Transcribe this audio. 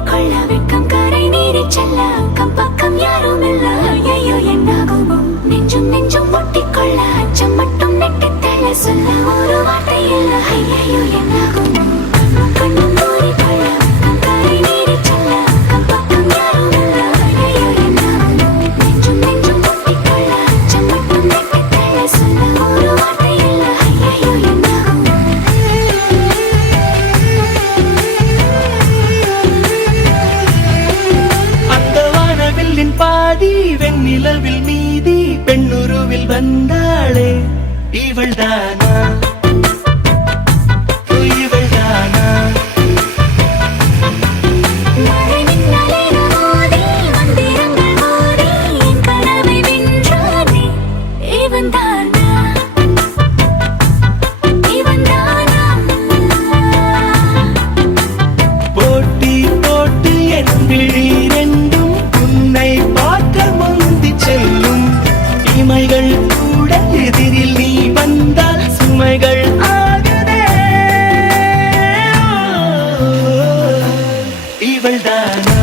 மூடிக்கொள்ள வெட்கம் கரை நீரி செல்ல அக்கம் பக்கம் யாரும் இல்ல ஐயோ என்னாகுமோ நெஞ்சும் நெஞ்சும் ஒட்டிக்கொள்ள அச்சம் மட்டும் நெட்டித்தள்ள சொல்ல ஒரு வார்த்தை இல்ல ஐயோ என்னாகுமோ கண்ணும் மூடிக்கொள்ள வெட்கம் கரை நீரி செல்ல அக்கம் பக்கம் யாரும் இல்ல ஐயோ என்னாகுமோ நெஞ்சும் நெஞ்சும் ஒட்டிக்கொள்ள அச்சம் மட்டும் நெட்டித்தள்ள சொல்ல ஒரு வார்த்தை இல்ல ஐயோ என்னாகுமோ பாதி வெண்ணிலவில் மீதி பெண்ணுருவில் வந்தாளே இவள்தானா இவள்தானா போட்டி போட்டு என் விழி ரெண்டும் உன்னை பார்க்க முந்தி செல்லும் இமைகள் கூட எதிரில் நீ வந்தால் சுமைகள் ஆகுதே இவள்தானா